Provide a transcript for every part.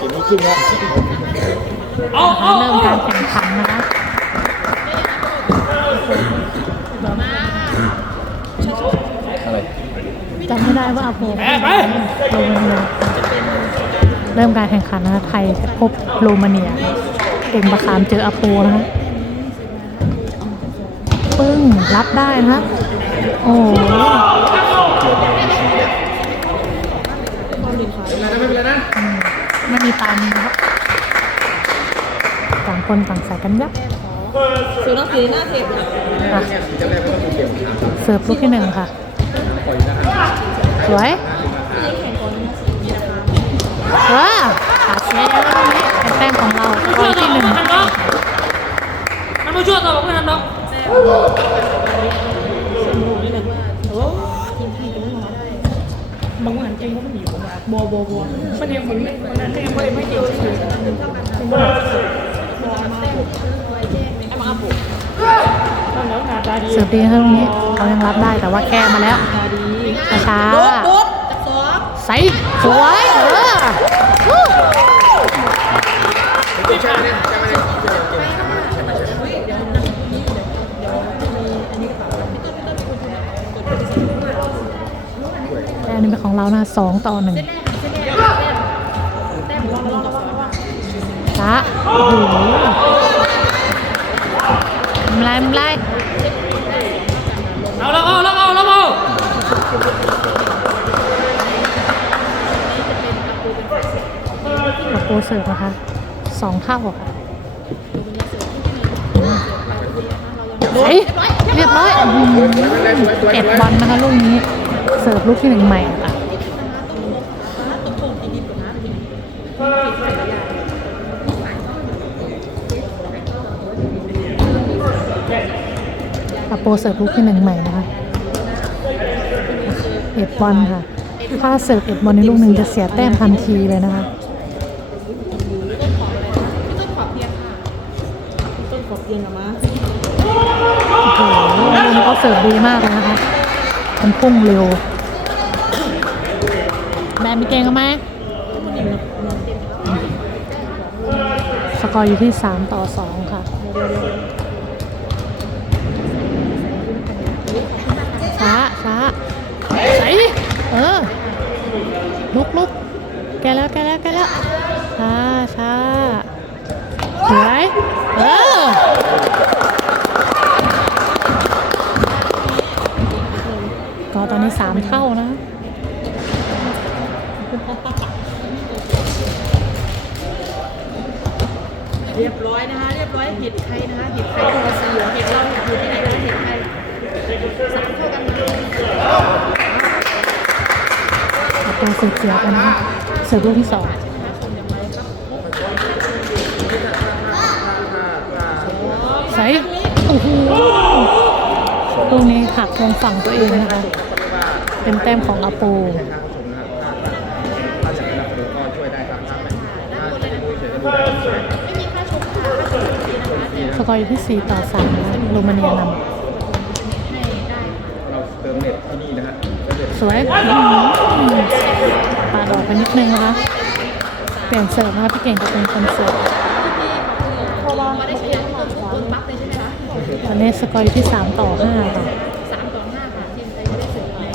เกมนี้ขึ้นแล้วเริ่มการแข่งขันนะคะอะไรจำไม่ได้ว่าอาโปโรมาเนียเริ่มการแข่งขันนะคะไทยพบโรมาเนียเก่งประคามเจออาโปนะคะปึ้งรับได้นะคะโอ้ ไม่มีตามีนะครับต่างคนต่างใส่กันยับซื้อหนังสือหน้าเทปเนี่ยอะเสิร์ฟลูกที่หนึ่งค่ะ สวยว้าขาเสียแล้วตรงนี้เป็นแต้มของเราตอนที่หนึ่งมันไม่ช่วยตัวผมไม่ทำน้องบางวันเองก็ไม่อยู่มาบัวบัวบัวมันยังเหมือนวันนั้น อ้มาอาบุตอนนั้นหน้าตาดีเสิร์ฟดีนะครับตรงนี้เขายังรับได้แต่ว่าแก้มาแล้วช้าโดดโดดจากสองๆใส่สวยเออฮู้แต่อันนี้เป็นของเรานะสองต่อหนึ่ง ไม่เป็นไรไม่เป็นไรเอาแล้วเอาแล้วเอาแล้วเอากับโปรเสิร์ฟนะคะสองเท่าค่ะเฮ้ยเรียบร้อยเอ็ดบอลนะคะลูกนี้ เสิร์ฟลูกที่หนึ่งใหม่ค่ะอาโป เสิร์ฟลูกที่หนึ่งใหม่นะคะเอ็ดบอลค่ะถ้าเสิร์ฟเอ็ดบอลในลูกหนึ่งจะเสียแต้มทันทีเลยนะคะต้นขอบเย็นออกมาโอ้โหลูกนี้เขาเสิร์ฟดีมากเลยนะคะมันพุ่งเร็วแบนมีเกงกันไหมสกอร์อยู่ที่ 3 ต่อ 2 ค่ะ เออ ลุกลุกแกแล้วแกแล้วแกแล้วช้าช้าสวยเออก็ตอนนี้สามเท่านะเรียบร้อยนะคะเรียบร้อยเห็ดใครนะคะเห็ดใครตัวสีเหลืองเห็ดเราอยู่ที่ไหนนะเห็ดใครสามเท่ากันนะเอา ตัวเสียเสียกันนะเสิร์ฟลูกที่สองใส่โอ้โหลูกนี้หักลงฝั่งตัวเองนะคะ เป็นแต้มของอาโปสกอร์อยู่ที่ 4 ต่อ3นะคะโรมาเนียนเราเติมเน็ตที่นี่นะฮะแล้วเน็ตำ สวยปาดออกไปนิดนึงนะคะเปลี่ยนเสิร์ฟนะคะพี่เก่งจะเป็นคนเสิร์ฟวันปั๊บเลยใช่ไหมคะตอนนี้สกอร์อยู่ที่ 3 ต่อ 5 ค่ะสามต่อห้าค่ะทีมไทยได้เสิร์ฟเลย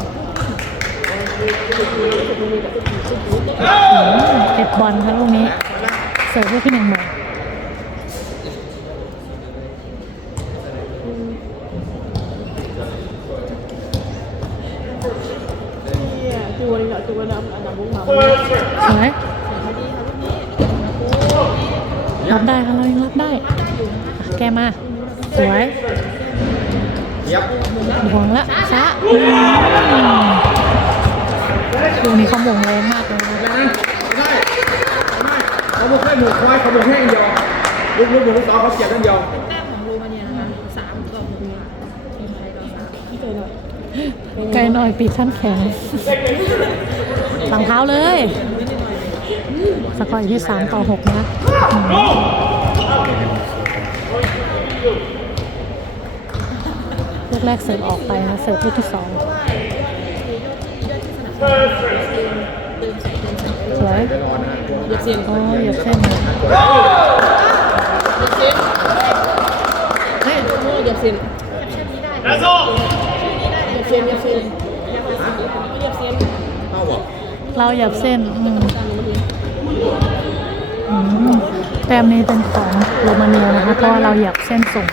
เก็บบอลค่ะลูกนี้ เสิร์ฟลูกที่หนึ่งหม่ตัวนี้เหรอตัวน้ำอันน้ำบุ้งมา สวยรับได้ค่ะเรายังรับได้อะแก มาสวยเย็บห่วงละช้าอืมลูกนี้เขาหม่งแรงมากเลยนะนะไม่ได้ไม่เขาบอกแค่หมูควายเขาบอกแค่อย่างเดียวลูกลูกหมูลูกสาวเขาเสียบกันเดียวแต้มของโรมาเนียนะคะสามต่อหกค่ะทีมไทยเราสามที่เจอเลยไกลหน่อยปีกขั้นแข็งหลังเท้าเลย สกอร์อยู่ที่3ต่อ6นะอืม ลูกแรกเสิร์ฟออกไปนะเสิร์ฟลูกที่สองสวยไปรอนะฮะเหยียบเสียนโอ้เหยียบเส้นเลยเหยียบเสียนเฮ้ยโอ้เหยียบเสียนเหยียบเสียนเหยียบเสียนเหยียบเสียนเข้าบอกเราเหยียบเส้นอืมอืม แต้มนี้เป็นของโรมาเนียนะคะเพราะว่าเราเหยียบเส้นส่ง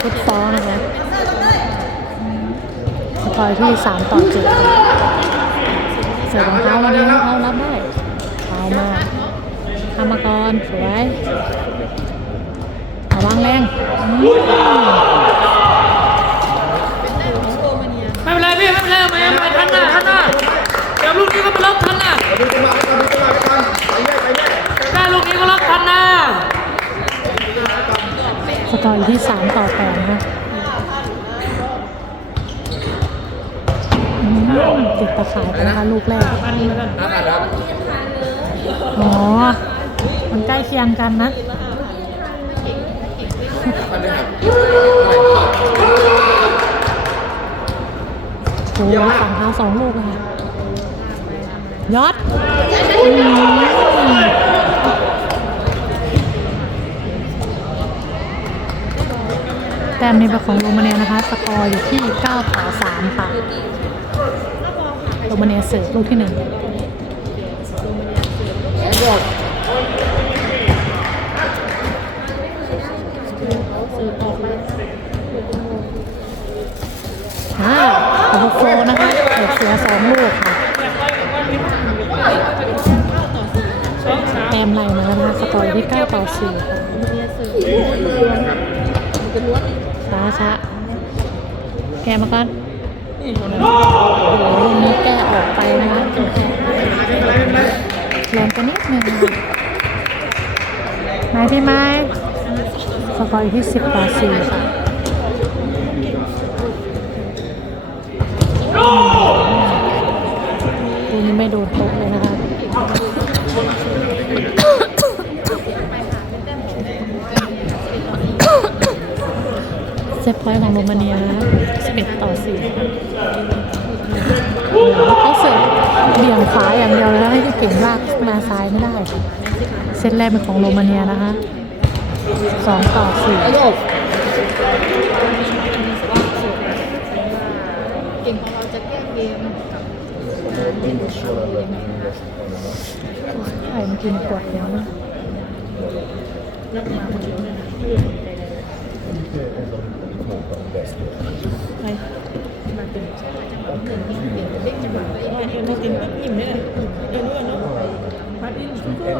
ฟุตซอลนะคะสกอร์ที่สามต่อเจ็ดเสิร์ฟของเขามาดีนะเขารับได้เอามาทำมาก่อนสวยระวังแรงไม่เป็นไรพี่ไม่เป็นไรม่เป็นไรทันหน้าทันหน้า ลูกนี้ก็ไปล็อกทันหน้าดูจังหวะก่อนดูจังหวะก่อนไปเรื่อยไปเรื่อยได้ลูกนี้ก็ล็อกทันน้าสกอร์อยู่ที่สามต่อแปดนะคะอืมติดตะข่ายไปนะคะลูกแรก น้ำอัดครับอ๋อ มันใกล้เคียงกันนะมันเลยครับโอ้โหสองเท้าสองลูกเลยค่ะ ยอดแต้มในป็นของโรมาเนียนะคะ สกอร์อยู่ที่ 9 ต่อ 3 ค่ะ โรมาเนียเสิร์ฟลูกที่หนึ่งอ่าของบุกโฟนะคะเกือบเสียสองลูกค่ะ มไล่มาแล้วนะคะสกอร์ที่9ต่อ4ค่ะช้าช้าแกมาก่อนโอ้โหลูกนี้แกออกไปนะคะลงไปนิดนึงนะคะไม้พี่ไม้สกอร์อยู่ที่ 10ต่อ4ค่ะตัวนี้ไม่โดนต๊ะเลยนะคะ ซตพอยต์ของโรมาเนียนะ11 ต่อ4เขาเสิร์ฟเบี่ยงขวาอย่างเดียวเลยนะให้เก่งลากมาซ้ายไม่ได้ เซตแรกเป็นของโรมาเนียนะคะ2ต่อ4ไอ้โยกไข่มันกินปวดแล้วนะไปเรากินก็อิ่มได้เลยเดี๋ยวนู้นเนาะมาดิ้นก็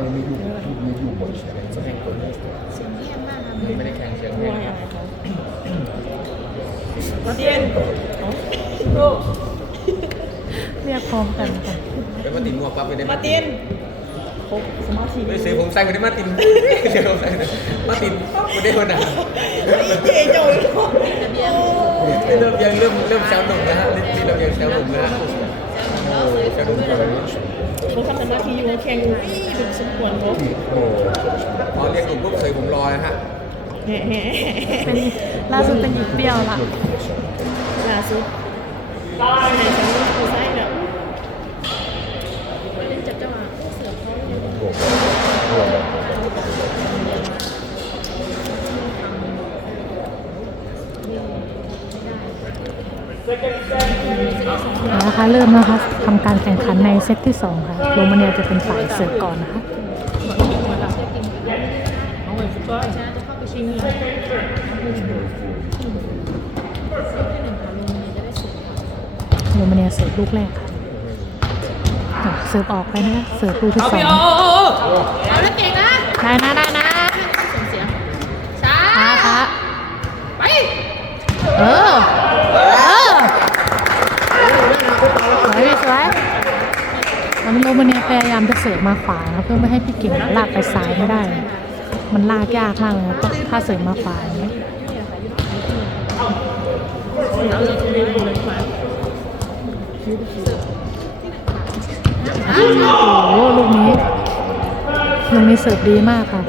ไม่ได้แข่งเชียงวายอะไรเขามาเตียนเรียกพร้อมกันค่ะแล้วมาตินหมวปั๊บไปได้มาเตียน ครบสมาธิไม่ซื้อผมใส่ไปได้มาตินเดี๋ยวผมใส่มาตินไม่ได้คนอะเจ๊เจ้าเลยเริ่มยังเริ่มเริ่มแซวหนุ่มนะฮะนี่เรายังแซวหนุ่มนะฮะแซวหนุ่มเลยเขาทำหน้าที่อยู่แข่งอี้เป็นสมควรเขาโอ้พอเรียกหนุ่มลูกเคยผมรอนะฮะแห่แห่เป็นล่าสุดเป็นหญิงเปรี้ยวละล่าสุดใส่ฉันกูใส่แบบเล่นจับจังหวะเสือเขา เอาละคะเริ่มนะคะทำการแข่งขันในเซตที่ 2 ค่ะโรมาเนียจะเป็นฝ่ายเสิร์ฟก่อนนะคะเอาไว้ฟุตบอลจะเข้าไปชิงโรมาเนียเสิร์ฟลูกแรกค่ะอะเสิร์ฟออกไปนะคะเสิร์ฟลูกที่เอาสอพี่งเอาเอาเอาเอาแล้วเก่งนะได้นะได้นะส่งเสียงช้า ช้าช้าไป เออเออส วยสวยตอนนี้โรมาเนียพยายามจะเสิร์ฟมาขวานะเพื่อไม่ให้พี่เก่งลากไปซ้ายไม่ได้ มันลากยากมากเลยนะต้องถ้าเสิร์ฟมาขวาอย่างนี้เราจะเรียนรู้เลยมาโอ้โหลูกนี้ลูกนี้เสิร์ฟดีมากค่ะ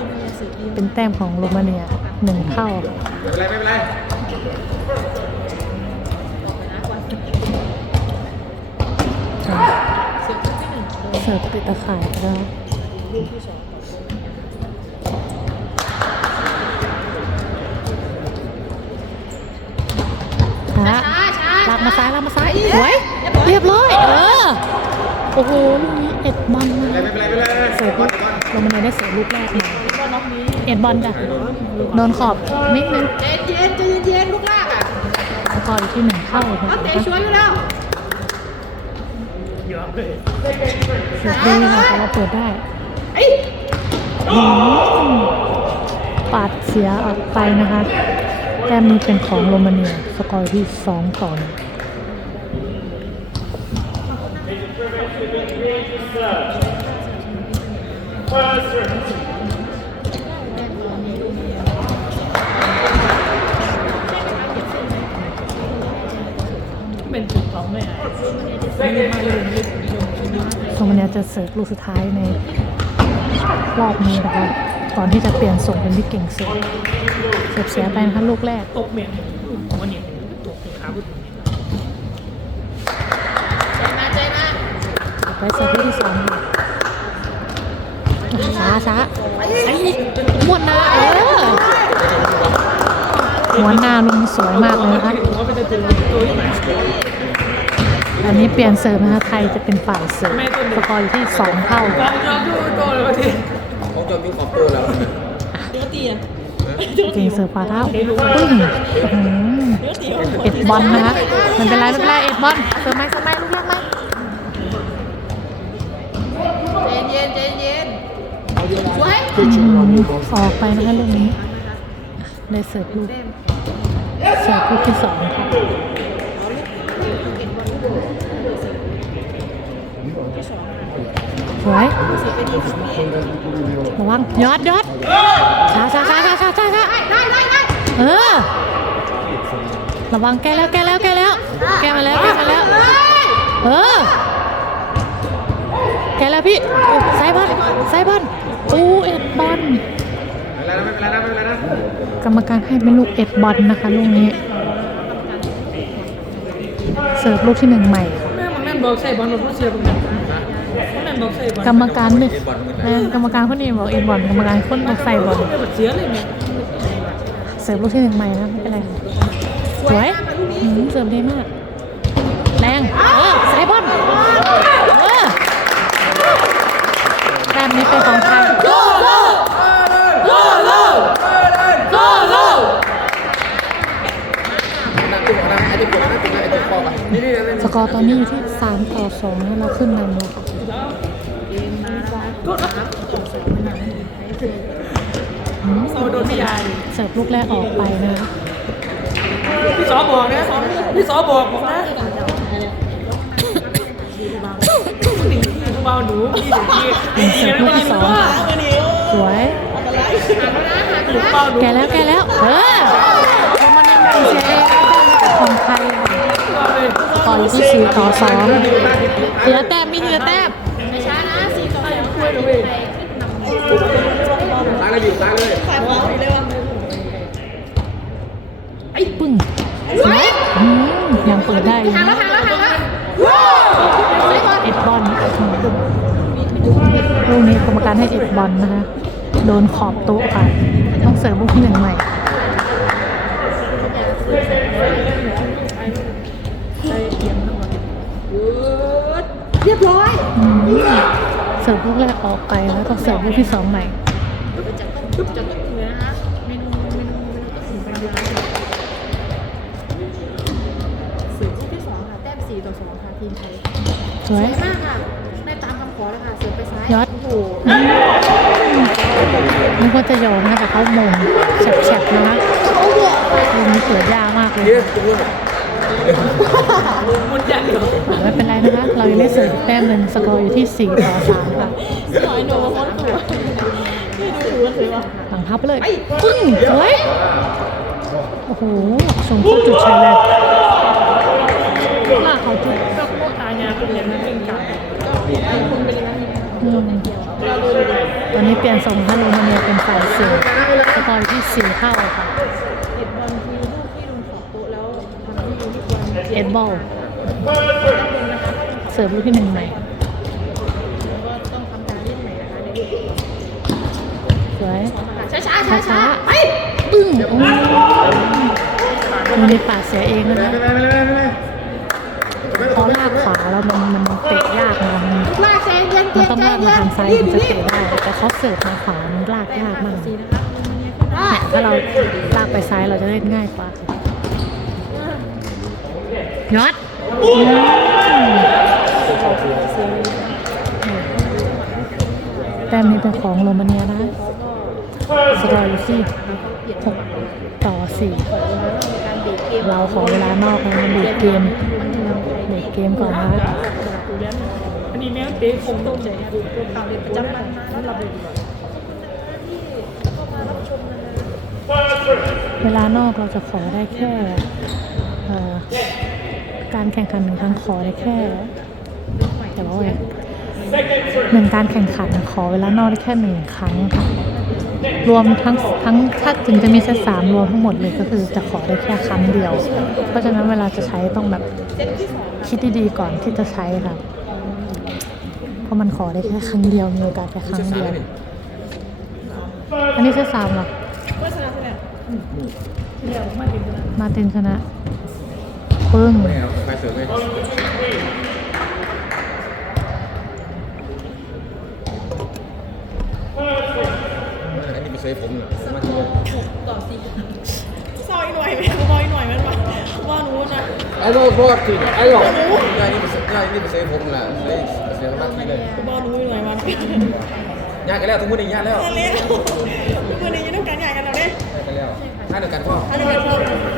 เป็นแต้มของโรมาเนียหนึ่งเท่าไม่เป็นไรไม่เป็นไร สิสิร์ฟติดตะข่ายไปแล้วช้าลากมาซ้ายลากมาซ้ายสวยเรียบร้อย เออ โอ้โห ลูกนี้เอ็ดบอลมาไม่เป็นไรไม่เป็นไรเสิร์ฟลูกเรามันได้เสิร์ฟลูกแรกมาเอ็ดบอลจ้ะโดนขอบนิดนึงเย็นเย็นใจเย็นๆลูกลากอะแล้วก็อีกที่หนึ่งเข้านะเอาคะเตะช่วยอยู่แล้ว เสิร์ฟดีค่ะแต่ว่าเปิดได้ไอ้ยอืมปาดเสียออกไปนะคะ แต้มนี้เป็นของโรมาเนีย สกอร์ที่สองต่อหนึ่งเป็นจุดสองไม่ไอ้ โรมาเนียจะเสิร์ฟลูกสุดท้ายในรอบนี้นะคะก่อนที่จะเปลี่ยนส่งเป็นที่เก่งเสิร์ฟเสิร์ฟเสียไปนะคะลูกแรกตกเมียนวันนี้ตกขาบุตรมาใจมาไปเสิร์ฟลูกที่สองค่ะช้าช้าม้วนหน้าเออม้วนหน้าลุงสวยมากเลยนะคะ อันนี้เปลี่ยนเสิร์ฟนะคะไทยจะเป็นฝ่ายเสิร์ฟสกอร์อยู่ที่สองเท่ากองยอมดูโกเลยวันที่ของจอมยุคขอบตัวแล้วเดี๋ยวตีอะเก่งเสิร์ฟฝ่าเท้าปึ้งอื้อหือเอ็ดบอลนะคะมันเป็นไรไม่เป็นไรเอ็ดบอลเสิร์ฟไหมเสิร์ฟไหมลูกแรกไหมใจเย็นใจเย็นช่วยอืมออกไปนะคะลูกนี้ได้เสิร์ฟลูกเสิร์ฟลูกที่สองค่ะ สวยระวังยอดยอดช้าช้าช้าช้าช้าช้าช้าได้ได้ได้เออ ระวังแกแล้วแกแล้วแกแล้วแกมาแล้วแกมาแล้ว เออ แกแล้วพี่ไซบอลไซบอลอู้เอ็ดบอลไม่เป็นไรนะไม่เป็นไรนะไม่เป็นไรนะกรรมการให้เป็นลูกเอ็ดบอลนะคะลูกนี้ เสิร์ฟลูกที่หนึ่งใหม่ บอกใส่บอลมาพูดเสียบกันแม่บอกใส่บอลกรรมการเนี่ยเออกรรมการคนนี้บอกเอ็ดบอลกรรมการคนบอกใส่บอลไม่เสียเลยเนี่ยเสิร์ฟลูกที่หนึ่งใหม่นะไม่เป็นไรสวยอืมเสิร์ฟดีมากแรงเออสายบอลเออแต้มนี้เป็นของไทยโกโลโกโลโกโลนั่งตุ้มนั่งไอ้ตุ้มนั่งตุ้มไอ้ตุ้มคอไปนี่นี่นี่สกอร์ตอนนี้อยู่ที่ 3ต่อ2นะเราขึ้นนำเลยค่ะโซโดนพี่ยายเสิร์ฟลูกแรกออกไปนะพี่สอบอกนะพี่สอบอกผมนะเบาหนูพี่เสิร์ฟลูกที่สองสวยแกแล้วแกแล้วเออโรมาเนียเป็นเซ เองไทยค่อร์อยู่ที่ต่อ2ทีละแต้มมีทีละแต้มช้านะสี่ต่อสองช่วยด้วยตายเลยอยู่ตายเลยขายหัวไปเลยไอ้ปึ้งยังเปิดได้หางแล้นะวหางแล้วหางแล้วเอ็ดบอลลูกนี้กรรมการให้เอ็ดบอลนะคะโดนขอบโต๊ะค่ะต้องเสิร์ฟลูกที่หนึ่งใหม่ เสิร์ฟลูกแรกออกไปแล้วก็เสิร์ฟลูกที่สองใหม่จะต้องเหลือนะคะเมนูเมนูเมนูก็ถึงไปแล้วสืบลูกที่สองค่ะแต้มสี่ต่อสองค่ะทีมไทยสวยมากค่ะได้ตามคำขอเลยค่ะเสือไปซ้ายยอดโอ้โหนึกว่าจะโยนนะแต่เขามงแฉบๆนะคะลูกนี้เปิดยากมากเลย เฮ้ยตุ้มมุนอย่างเดียวไม่เป็นไรนะคะ เรายังได้เสิร์ฟอีกแต้มหนึ่งสกอร์อยู่ที่ 4 ต่อ 3 ค่ะหน่อยหนูคนตัวนี่ดูถือว่าถือว่าหลังทับไปเลยปึ้งสวยโอ้โหส่งเข้าจุดเฉยเลยว่าเขาจุดก็โคตรตายาเป็นอย่างนั้นเป็นการอืมตอนนี้เปลี่ยนส่งให้โรมาเนียเป็นฝ่ายเสิร์ฟสกอร์อยู่ที่ 4 เท่าค่ะ เห็ดบอลคือลูกที่ลงขอบโต๊ะแล้วทำให้ยูนิ คอร์นเอ็ดบอลเสิร์ฟลูกที่หนึ่งใหม่กสวยช้าช้าช้าช้าไปปึ้งโอ้มันมีปาดเสียเองนะไม่เป็นไรไม่เป็นไรไม่เป็นไรเพราะลากขวาแล้วมันมันเตะยากนะมันลากใจเย็นมันเย็นต้องใจลากเย็มานทางซ้ายถึงจะเตะได้แต่เขาเสิร์ฟมาขวามันลากยากมากเนี่ยถ้าเราลากไปซ้ายเราจะเล่นง่ายกว่า ยอดอืมแต้มนี้เป็นของโรมาเนียนะสกอร์อยู่ที่หกต่อสี่เราขอเวลานอกนะมันเบรกเกมเบรกเกมก่อนนะอันนี้แม่งเตะคงต้องใจเนี่ตัวข่าวเรียนประจำวันมาแล้วเราไปดีกว่าเวลานอกเราจะขอได้แค่เอ่อ การแข่งขันหนึ่งครั้งขอได้แค่แต่ว่าไงหนึ่งการแข่งขันขอเวลานอกได้แค่หนึ่งครั้งค่ะ รวมทั้งทั้งถ้าถึงจะมีเซตสามรวมทั้งหมดเลยก็คือจะขอได้แค่ครั้งเดียว เพราะฉะนั้นเวลาจะใช้ต้องแบบคิดดีๆก่อนที่จะใช้ค่ะเพราะมันขอได้แค่ครั้งเดียวมีโอกาสแค่ครั้งเดียว อันนี้เซตสามเหรอมาเต็นชนะปึ้งไม่เอาใครเสิร์ฟไม่อันนี้ไปเซฟผมเหรอผมมาที่นี่ซอยหน่อยไหมซอยหน่อยไหมวะว่าหนูนะไอ้โรบอทจริงไอ้หรอกยายนี่ไปเซฟยายนี่ไปเซฟผมแหละเซฟเสียหน้าที่เลยว่าหนูหน่อยมันยากกันแล้วทุกคนเองยากแล้วเลี้ยวเมื่อนี้ยังต้องการใหญ่กันแล้วเนี่ยยากกันแล้วถ้าเดียวกันพ่ออันนี้เป็นของเสียได้เด้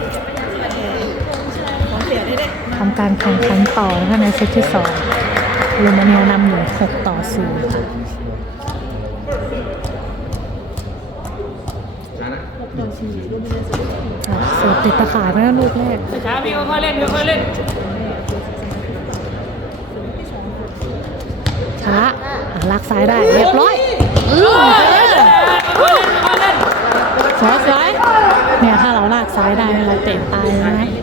ทำการแข่งขันต่อนะคะในเซตที่สองโรมาเนียนำอยู่6ต่อ4ค่ะเสิร์ฟติดตะข่ายแล้วลูกแรกช้าพี่ค่อยๆเล่นค่อยๆเล่นช้าลากซ้ายได้เรียบร้อยอืออยๆเล่นค่อเสวยสวยเนี่ยถ้าเราลากซ้ายได้เราเตะตายนะ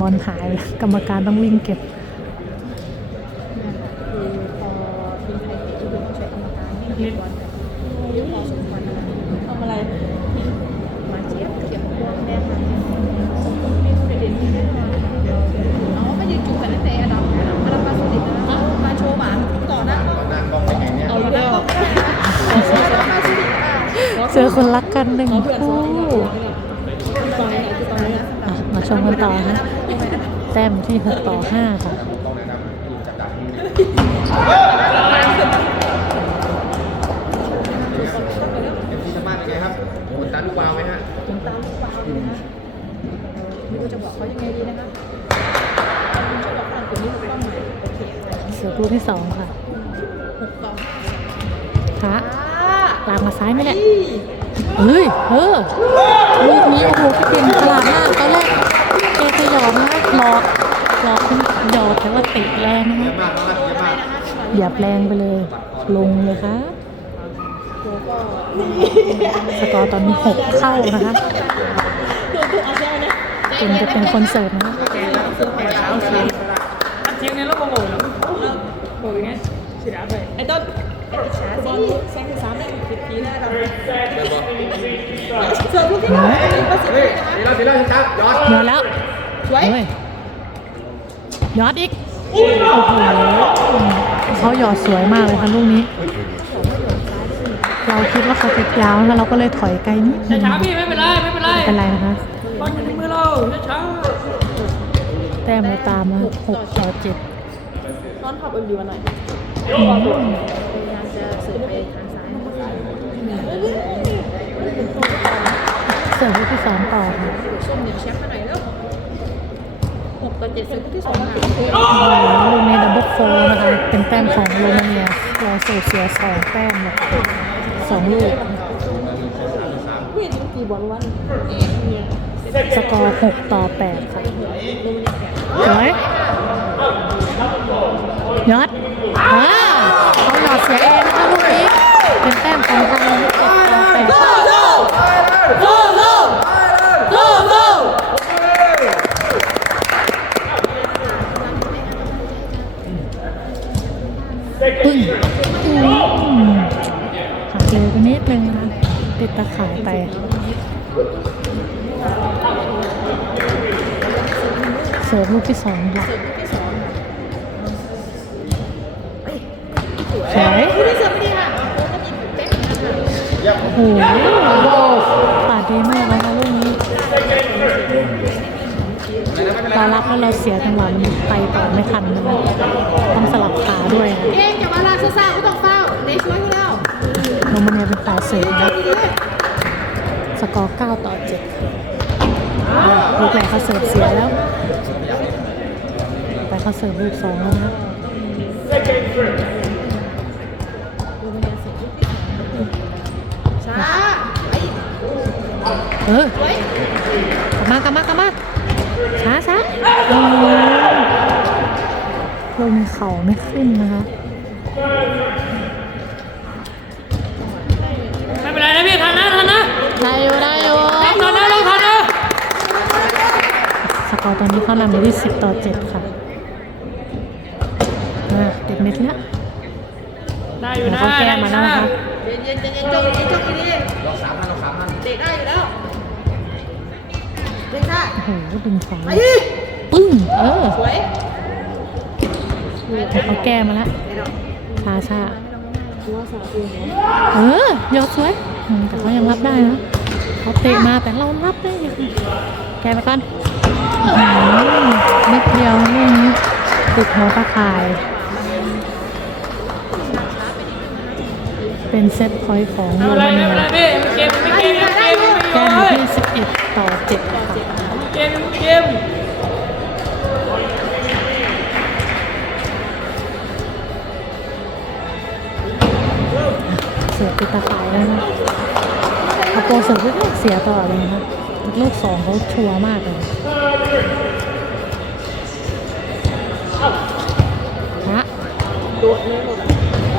บอลหาย กรรมการต้องวิ่งเก็บทำอะไรอ๋อมายืนจุ่มกันตั้งแต่อันดับอันดับมาสุดติดนะมาโชว์หมาต่อหน้ากล้องหน้ากล้องเป็นไงเนี่ยเอาอยู่แล้วเจอคนรักกันหนึ่งคู่ตอนนี้คือตอนนี้อะมาชมกันต่อนะแต้มที่ 6 ต่อ 5 ค่ะกล้องไหนนะอยู่จับดักเอ็มซีสมาร์ทเป็นไงครับโอ้ตาลูกวาวไหมฮะไม่รู้จะบอกเขายังไงดีนะคะช่วยบอกคนคนนี้ถูกต้องไหมโอเคเสือลูกที่2ค่ะหกต่อช้าลากมาซ้ายไหมเนี่ยเฮ้ย เออ ลูกนี้โอ้โหพี่เก่งฉลาดมากตอนแรกแกจะห ยอดนะหลอกหลอกขึ้นหยอดแต่ว่าติดแรงนะเยฮะอะมากน้องรักเยากเหยียบแรงไปเลย ลงเลยครับสกอร์ตอนนี้6เข้านะคะเอาแค่นี้เก่งจะเป็นคนเสิร์ฟนะคะอันเทียงเนี่ยแล้วก็โง่แล้วโง่ยังไงเสียไอ้ต้นบอลแซงสามได้สิบปีได้าเร์ฟลูกที่เฮ้ยเฮ้ยดีแล้วดีแล้วชัดยอดหมดแล้ว สวย เฮ้ยยอดอีกโอ้โหเขาหยอดสวยมากเลยค่ะลูกนี้ เราคิดว่าเขาจะยาวแล้วเราก็เลยถอยไกลนิดนึงช้าๆพี่ไม่เป็นไรไม่เป็นไรไม่เป็นไรนะคะบอลอยู่ในมือเราช้าแต้มเราตามมาหกต่อเจ็ดนอนขับเอ็มดีวันไหนอืมพยายามจะเสิร์ฟไปทางซ้ายเสิร์ฟลูกที่สองต่อค่ะ 6ต่อ7เซตคู่ที่2ค่ะลูกนดับเบิลโฟนะคะเป็นแต้มของโรมาเนียโรเซเซียสองแต้มสองลูกเห็นกี่บอลวันสกอร์ 6 ต่อ 8 ค่ะสวยยอดเขาหยอดเสียเองนะคะลูกนี้ เป็นแต้มของทาง6ต่อ8 ติดตะข่ายไปเสิร์ฟลูกที่สองค่ะสวยผู้ที่เสิร์ฟไม่ดีค่ะโอ้ก็มีเป๊ะนะคะโอ้โหปาดดีมากเลยค่ะลูกนี้เรารับแล้วเราเสียจังหวะมันไปต่อไม่ทันนะคะต้องสลับขาด้วยนะเก่งอย่ามาลาซ่าๆก็ต้องเฝ้าเนช่วยกูแล้วโรมาเนียเป็นฝ่ายเสิร์ฟนะ สกอร์ 9 ต่อ 7 ลูกแรกเขาเสิร์ฟเสียแล้วไปเขาเสิร์ฟลูกสองแล้วนะช้าไอ้เออไว้กลับมากลับมากลับมาช้าช้าโอ้ลงเข่าไม่ขึ้นนะคะ ทันนะได้อยู่ได้อยู่ทันนะเราทันนะสกอร์ตอนนี้เขานำอยู่ที่10ต่อ7ค่ะอะเด็ดเม็ดแล้วได้อยู่แล้วนะก็แก้มาแล้วนะคะเย็นเย็นเย็นเย็นจ้องเย็นจ้องดีลองสามพันลองสามพันๆเด็กได้อยู่แล้วเด็กได้โอ้โหดึงขวาไปปึ้งเออสวยเขาแก้มาแล้วช้าช้าเออยกสวยอืม แต่เขายังรับได้นะเขาเตะมาแต่เรารับได้ยังแกไปกันอื้อหือนิดเดียวนี้ติดหัวตะข่าย เป็นเซตพอยต์ของโรมาเนียเป็นไรพี่มันเกมมันเกมมันเกมแก้มันอเกมที่11 ต่อ7ค่ะเกมเกม เสือติดตะข่ายแล้วนะเอาโปรเสือลูกเสียตลอดเลยนะคะลูกสองเขาชัวร์มากเลยฮะ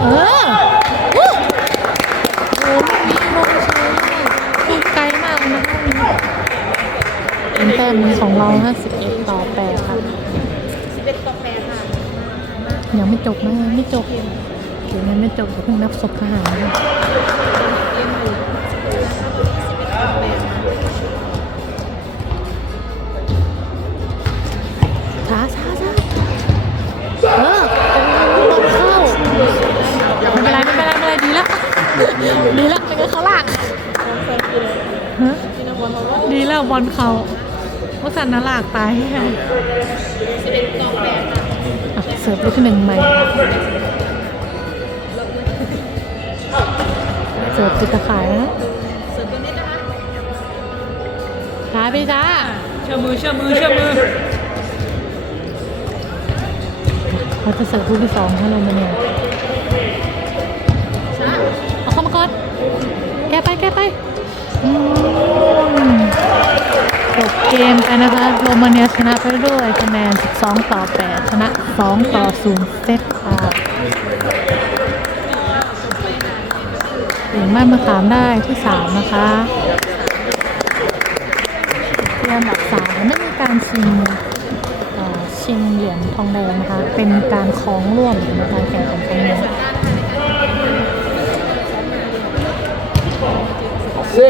เออวู้โอ้ลูกนี้ลงเฉยเลยลูกไกลมากเลยนะลูกนี้เป็นแต้มของเราฮะ11ต่อ8ค่ะ11ต่อ8ค่ะยังไม่จบนะไม่จบ ดี๋ยวมันไม่จบเดี๋ยวเพิ่งนับศพทหารช้าช้าช้าเออตบเข้าไม่เป็นไรไม่เป็นไรไม่เป็นไรดีแล้วดีแล้วไม่งั้นเขาลากดีแล้วบอลเขาว่าสันนลากไป11ต่อ8ค่ะเสิร์ฟลูกหนึ่งใหม่ เสิร์ฟติดตะข่ายนะเสิร์ฟตัวนี้นะคะช้าพี่ช้าเชื่อมือเชื่อมือเชื่อมือเขาจะเสิร์ฟลูกที่สองให้เรามาเนี่ยช้าเอาเข้ามาก่อนแกไปแกไปอืมจบเกมไปนะคะโรมาเนียชนะไปด้วยคะแนน 12 ต่อ 8 ชนะ 2 ต่อ 0 เซตค่ะ ถึงมานมะขามได้ที่3นะคะเรียนดับสามไม่มีการชิงชิงเหรียญทองแดงนะคะ เป็นการคล้องร่วมในการแข่งขันครั้งนี้สิ